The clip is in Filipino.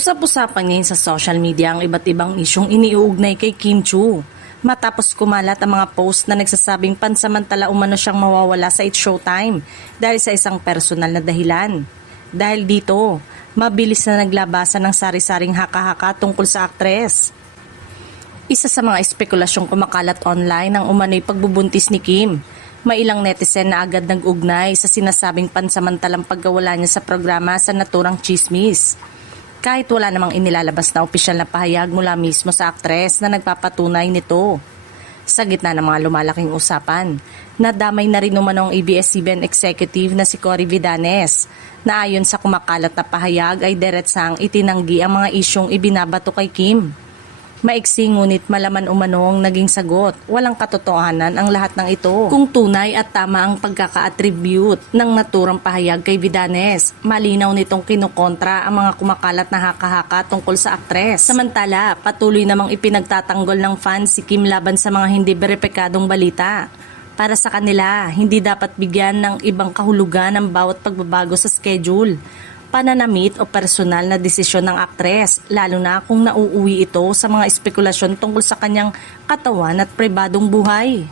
Usap-usapan ngayon sa social media ang iba't ibang isyong iniuugnay kay Kim Chiu. Matapos kumalat ang mga post na nagsasabing pansamantala umano siyang mawawala sa It's Showtime dahil sa isang personal na dahilan. Dahil dito, mabilis na naglabasan ng sari-saring haka-haka tungkol sa aktres. Isa sa mga espekulasyong kumakalat online ang umano'y pagbubuntis ni Kim. May ilang netizen na agad nag-ugnay sa sinasabing pansamantalang pagkawala niya sa programa sa naturang chismis. Kahit wala namang inilalabas na opisyal na pahayag mula mismo sa aktres na nagpapatunay nito. Sa gitna ng mga lumalaking usapan, nadamay na rin umano ang ABS-CBN executive na si Cory Vidanes na ayon sa kumakalat na pahayag ay diretsang itinanggi ang mga isyong ibinabato kay Kim. Maiksi ngunit malaman umano ang naging sagot. Walang katotohanan ang lahat ng ito. Kung tunay at tama ang pagkaka-attribute ng naturang pahayag kay Vidanes, malinaw nitong kinukontra ang mga kumakalat na haka-haka tungkol sa aktres. Samantala, patuloy namang ipinagtatanggol ng fans si Kim laban sa mga hindi beripikadong balita. Para sa kanila, hindi dapat bigyan ng ibang kahulugan ang bawat pagbabago sa schedule, pananamit o personal na desisyon ng aktres, lalo na kung nauuwi ito sa mga espekulasyon tungkol sa kanyang katawan at pribadong buhay.